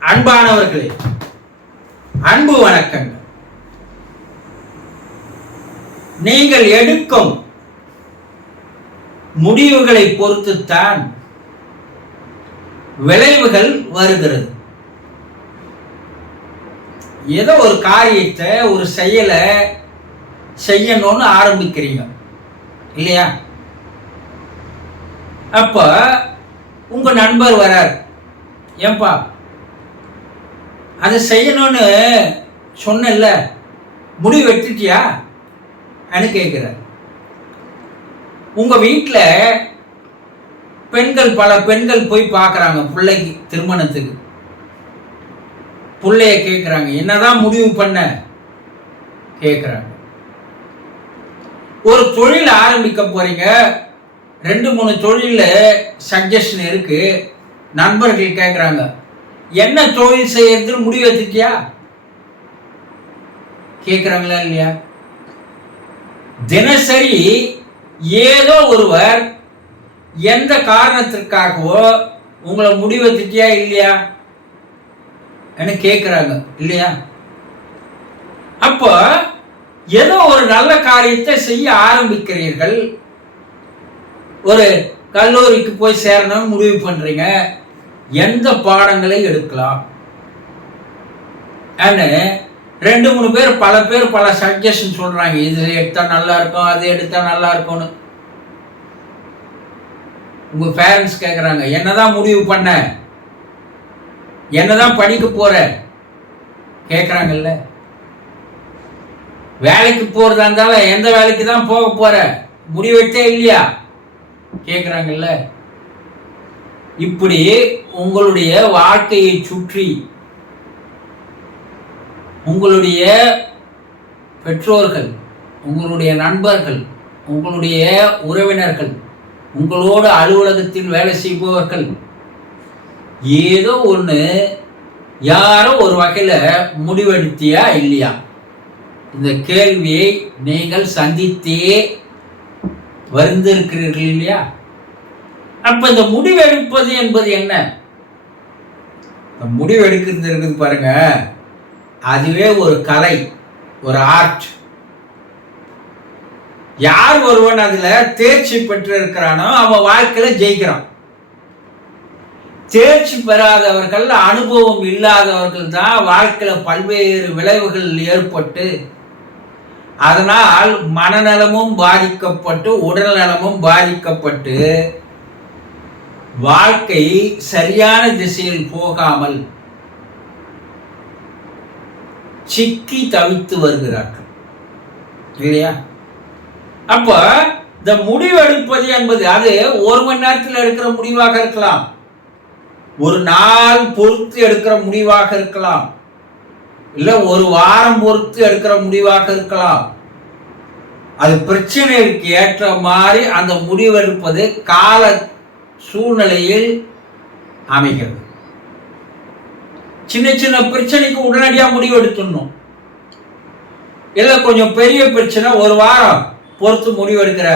அன்பானவர்களே, அன்பு வணக்கங்கள். நீங்கள் எடுக்கும் முடிவுகளை பொறுத்துத்தான் விளைவுகள் வருகிறது. ஏதோ ஒரு காரியத்தை, ஒரு செயலை செய்யணும்னு ஆரம்பிக்கிறீங்க இல்லையா? அப்ப உங்க நண்பர் வரார், ஏன்பா அதை செய்யணும்னு சொன்னல, முடிவு எடுத்துட்டியா கேட்கிறார். உங்க வீட்டில் பல பெண்கள் போய் பார்க்குறாங்க பிள்ளைக்கு, திருமணத்துக்கு. பிள்ளைய கேட்குறாங்க, என்னதான் முடிவு பண்ண கேட்குறாங்க. ஒரு தொழில் ஆரம்பிக்க போறீங்க, 2-3 தொழில் சஜஷன் இருக்கு. நண்பர்கள் கேட்குறாங்க, என்ன தொழில் செய்யறதுன்னு முடிவு எடுத்துட்டியா கேட்குறாங்களா இல்லையா? தினசரி ஏதோ ஒருவர் எந்த காரணத்திற்காகவோ உங்களை முடிவெடுத்துட்டியா இல்லையா கேட்குறாங்க இல்லையா? அப்போ ஏதோ ஒரு நல்ல காரியத்தை செய்ய ஆரம்பிக்கிறீர்கள். ஒரு கல்லூரிக்கு போய் சேரணும்னு முடிவு பண்றீங்க. எந்த பாடங்களை எடுக்கலாம் 2-3 பேர், பல பேர் பல சஜஷன் சொல்றாங்க. இது எடுத்தா நல்லா இருக்கும், அது எடுத்தா நல்லா இருக்கும்னு. உங்க பேரண்ட்ஸ் கேட்குறாங்க, என்னதான் முடிவு பண்ண, என்னதான் படிக்க போற கேட்குறாங்கல்ல. வேலைக்கு போறதா இருந்தாலும் எந்த வேலைக்கு தான் போக போற முடிவெட்டே இல்லையா கேட்குறாங்கல்ல. இப்படி உங்களுடைய வாழ்க்கையை சுற்றி உங்களுடைய பெற்றோர்கள், உங்களுடைய நண்பர்கள், உங்களுடைய உறவினர்கள், உங்களோடு அலுவலகத்தில் வேலை செய்பவர்கள், ஏதோ ஒன்று யாரோ ஒரு வகையில் முடிவெடுத்தியா இல்லையா? இந்த கேள்வியை நீங்கள் சந்தித்தே வந்திருக்கிறீர்கள் இல்லையா? அப்ப இந்த முடிவெடுப்பது என்பது என்ன? முடிவெடுக்கிறது இருக்குது பாருங்க, அதுவே ஒரு கலை, ஒரு ஆர்ட். யார் ஒருவன் அதுல தேர்ச்சி பெற்று இருக்கிறானோ அவன் வாழ்க்கையில ஜெயிக்கிறான். தேர்ச்சி பெறாதவர்கள், அனுபவம் இல்லாதவர்கள் தான் வாழ்க்கையில பல்வேறு விளைவுகள் ஏற்பட்டு அதனால் மனநலமும் பாதிக்கப்பட்டு உடல் நலமும் பாதிக்கப்பட்டு வாழ்க்கை சரியான திசையில் போகாமல் சிக்கி தவித்து வருகிறார்கள் இல்லையா? அப்ப இந்த முடிவெடுப்பது என்பது அது 1 மணி நேரத்தில் எடுக்கிற முடிவாக இருக்கலாம், ஒரு நாள் பொறுத்து எடுக்கிற முடிவாக இருக்கலாம், இல்ல ஒரு வாரம் பொறுத்து எடுக்கிற முடிவாக இருக்கலாம். அது பிரச்சனைக்கு ஏற்ற மாதிரி அந்த முடிவெடுப்பது கால சூழ்நிலையில் அமைகிறது. சின்ன சின்ன பிரச்சனைக்கு உடனடியாக முடிவெடுத்துடணும். இல்லை கொஞ்சம் பெரிய பிரச்சனை, ஒரு வாரம் பொறுத்து முடிவெடுக்கிற,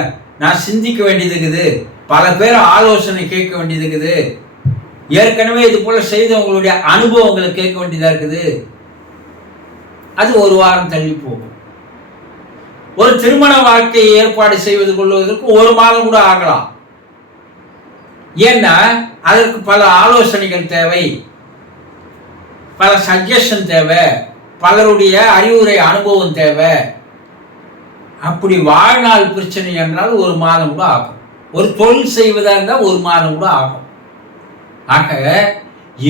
நான் சிந்திக்க வேண்டியது இருக்குது, பல பேர் ஆலோசனை கேட்க வேண்டியது இருக்குது, ஏற்கனவே இது போல செய்தவங்களுடைய அனுபவங்களை கேட்க வேண்டியதா இருக்குது, அது ஒரு வாரம் தள்ளி போகும். ஒரு திருமண வாழ்க்கையை ஏற்பாடு செய்வது கொள்வதற்கு 1 மாதம் கூட ஆகலாம். ஏன்னா அதற்கு பல ஆலோசனைகள் தேவை, பல சஜஷன் தேவை, பலருடைய அறிவுரை அனுபவம் தேவை. அப்படி வாழ்நாள் பிரச்சனை என்றால் 1 மாதம் கூட ஆகும். ஒரு தொழில் செய்வதாக இருந்தால் 1 மாதம் கூட ஆகும். ஆக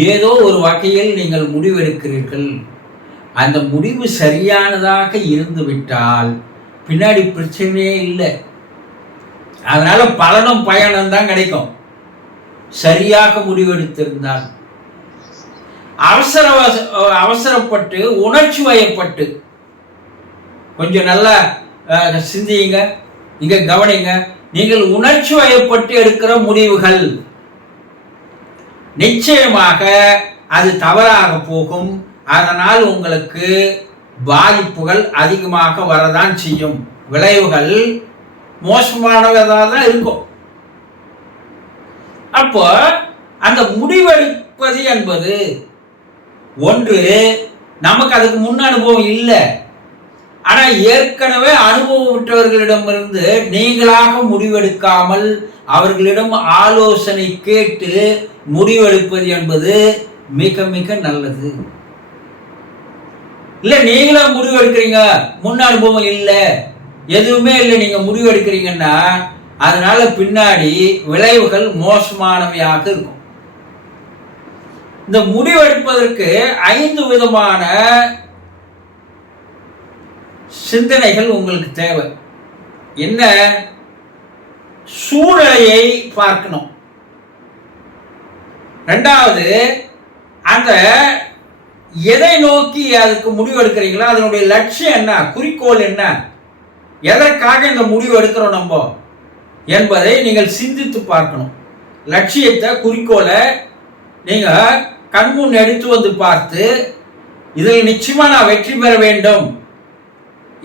ஏதோ ஒரு வகையில் நீங்கள் முடிவெடுக்கிறீர்கள். அந்த முடிவு சரியானதாக இருந்து விட்டால் பின்னாடி பிரச்சனையே இல்லை. அதனால பலனும் பயனும் தான் கிடைக்கும் சரியாக முடிவெடுத்திருந்தால். அவசரப்பட்டு உணர்ச்சி வயப்பட்டு கொஞ்சம் நல்லா சிந்தியுங்க, இங்க கவனிங்க. நீங்கள் உணர்ச்சி வயப்பட்டு எடுக்கிற முடிவுகள் நிச்சயமாக அது தவறாக போகும். அதனால் உங்களுக்கு பாதிப்புகள் அதிகமாக வரதான் செய்யும். விளைவுகள் மோசமானதாக தான் இருக்கும். அப்போ அந்த முடிவெடுப்பது என்பது ஒன்று, நமக்கு அதுக்கு முன் அனுபவம் இல்லை, ஆனா ஏற்கனவே அனுபவப்பட்டவர்களிடமிருந்து நீங்களாக முடிவெடுக்காமல் அவர்களிடம் ஆலோசனை கேட்டு முடிவெடுப்பது என்பது மிக மிக நல்லது. இல்ல நீங்களா முடிவெடுக்கிறீங்க, முன் அனுபவம் இல்லை, எதுவுமே இல்லை, நீங்க முடிவெடுக்கிறீங்கன்னா அதனால பின்னாடி விளைவுகள் மோசமானவையாக இருக்கும். இந்த முடிவெடுப்பதற்கு 5 விதமான சிந்தனைகள் உங்களுக்கு தேவை. என்ன? சூழ்நிலையை பார்க்கணும். இரண்டாவது, அந்த எதை நோக்கி அதுக்கு முடிவு எடுக்கிறீங்களோ அதனுடைய லட்சியம் என்ன, குறிக்கோள் என்ன, எதற்காக இந்த முடிவு எடுக்கிறோம் நம்ம என்பதை நீங்கள் சிந்தித்து பார்க்கணும். லட்சியத்தை, குறிக்கோளை நீங்க கண்முன் எடுத்து வந்து பார்த்து இதில் நிச்சயமா நான் வெற்றி பெற வேண்டும்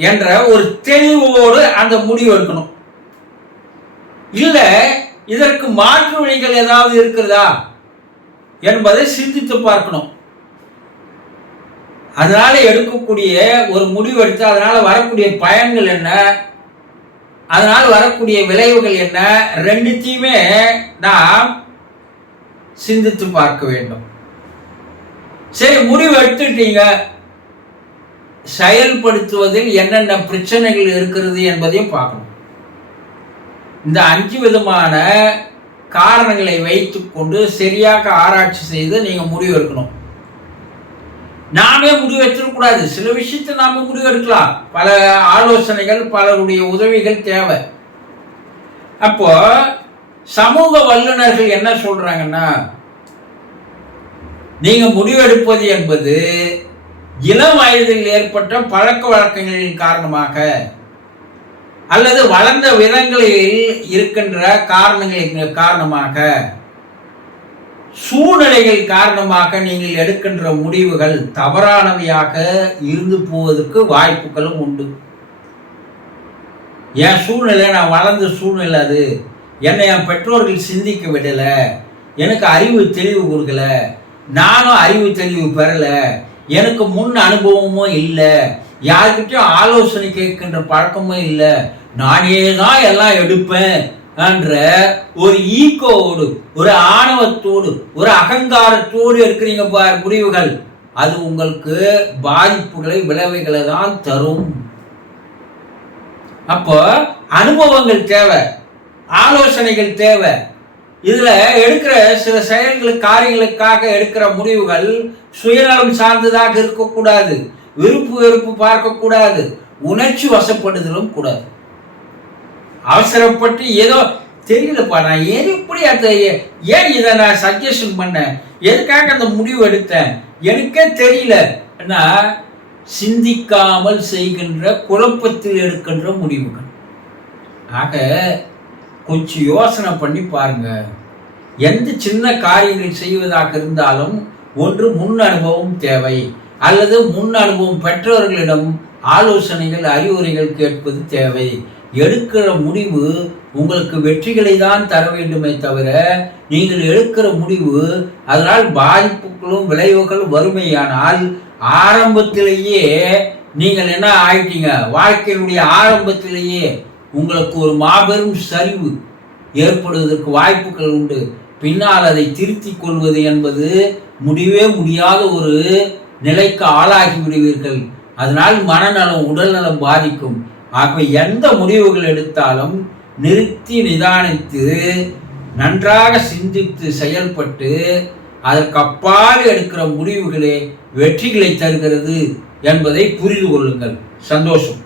என்ற ஒரு தெளிவோடு அந்த முடிவு எடுக்கணும். இல்ல இதற்கு மாற்று வழிகள் ஏதாவது இருக்கிறதா என்பதை சிந்தித்து பார்க்கணும். அதனால எடுக்கக்கூடிய ஒரு முடிவு எடுத்து அதனால வரக்கூடிய பயன்கள் என்ன, அதனால வரக்கூடிய விளைவுகள் என்ன, ரெண்டுத்தையுமே நாம் சிந்தித்து பார்க்க வேண்டும். சரி, முடிவு எடுத்துட்டீங்க, செயல்படுத்துவதில் என்னென்ன பிரச்சனைகள் இருக்கிறது என்பதையும் பார்க்கணும். இந்த 5 விதமான காரணங்களை வைத்துக்கொண்டு சரியாக ஆராய்ச்சி செய்து நீங்க முடிவு எடுக்கணும். நாமே முடிவு எடுத்துக்கூடாது. சில விஷயத்தை நாம முடிவு எடுக்கலாம், பல ஆலோசனைகள், பலருடைய உதவிகள் தேவை. அப்போ சமூக வல்லுநர்கள் என்ன சொல்றாங்கன்னா, நீங்க முடிவெடுப்பது என்பது இளம் வயதில் ஏற்பட்ட பழக்க வழக்கங்களின் காரணமாக அல்லது வளர்ந்த விதங்களில் இருக்கின்ற காரணங்களின் காரணமாக, சூழ்நிலைகள் காரணமாக நீங்கள் எடுக்கின்ற முடிவுகள் தவறானவையாக இருந்து போவதற்கு வாய்ப்புகளும் உண்டு. என் சூழ்நிலை, நான் வளர்ந்த சூழ்நிலை, அது என்னை என் பெற்றோர்கள் சிந்திக்க விடல, எனக்கு அறிவு தெளிவு கொடுக்கல, நானும் அறிவு தெளிவு பெறல, எனக்கு முன் அனுபவமும் இல்லை, யாருக்கிட்டையும் ஆலோசனை கேட்கின்ற பழக்கமும் இல்லை, நானே தான் எல்லாம் எடுப்பேன் என்ற ஒரு ஈகோவோடு, ஒரு ஆணவத்தோடு, ஒரு அகங்காரத்தோடு இருக்கிறீங்க பார் முடிவுகள், அது உங்களுக்கு பாதிப்புகளை, விளைவுகளை தான் தரும். அப்போ அனுபவங்கள் தேவை, ஆலோசனைகள் தேவை. இதுல எடுக்கிற சில செயல்களுக்கு, காரியங்களுக்காக எடுக்கிற முடிவுகள் சுயநலம் சார்ந்ததாக இருக்கக்கூடாது, விருப்பு வெறுப்பு பார்க்கக்கூடாது, உணர்ச்சி வசப்படுதலும் கூடாது. அவசரப்பட்டு ஏதோ தெரியலப்பா, நான் எப்படி ஏன் இதை நான் சஜஷன் பண்ணேன், எதுக்காக அந்த முடிவு எடுத்தேன், எனக்கே தெரியல, சிந்திக்காமல் செய்கின்ற, குழப்பத்தில் எடுக்கின்ற முடிவுகள். ஆக கொஞ்சம் யோசனை பண்ணி பாருங்க. எந்த சின்ன காரியங்கள் செய்வதாக இருந்தாலும் ஒன்று முன் அனுபவம் தேவை, அல்லது முன் அனுபவம் பெற்றவர்களிடம் ஆலோசனைகள், அறிவுரைகள் கேட்பது தேவை. எடுக்கிற முடிவு உங்களுக்கு வெற்றிகளை தான் தர வேண்டுமே தவிர, நீங்கள் எடுக்கிற முடிவு அதனால் பாதிப்புகளும் விளைவுகளும் வறுமையானால் ஆரம்பத்திலேயே நீங்கள் என்ன ஆயிட்டீங்க, வாழ்க்கையினுடைய ஆரம்பத்திலேயே உங்களுக்கு ஒரு மாபெரும் சரிவு ஏற்படுவதற்கு வாய்ப்புகள் உண்டு. பின்னால் அதை திருத்திக் கொள்வது என்பது முடியவே முடியாத ஒரு நிலைக்கு ஆளாகி விடுவீர்கள். அதனால் மனநலம், உடல்நலம் பாதிக்கும். ஆகவே எந்த முடிவுகள் எடுத்தாலும் நிறுத்தி நிதானித்து நன்றாக சிந்தித்து செயல்பட்டு அதற்கு அப்பால் எடுக்கிற முடிவுகளே வெற்றிகளை தருகிறது என்பதை புரிந்து கொள்ளுங்கள். சந்தோஷம்.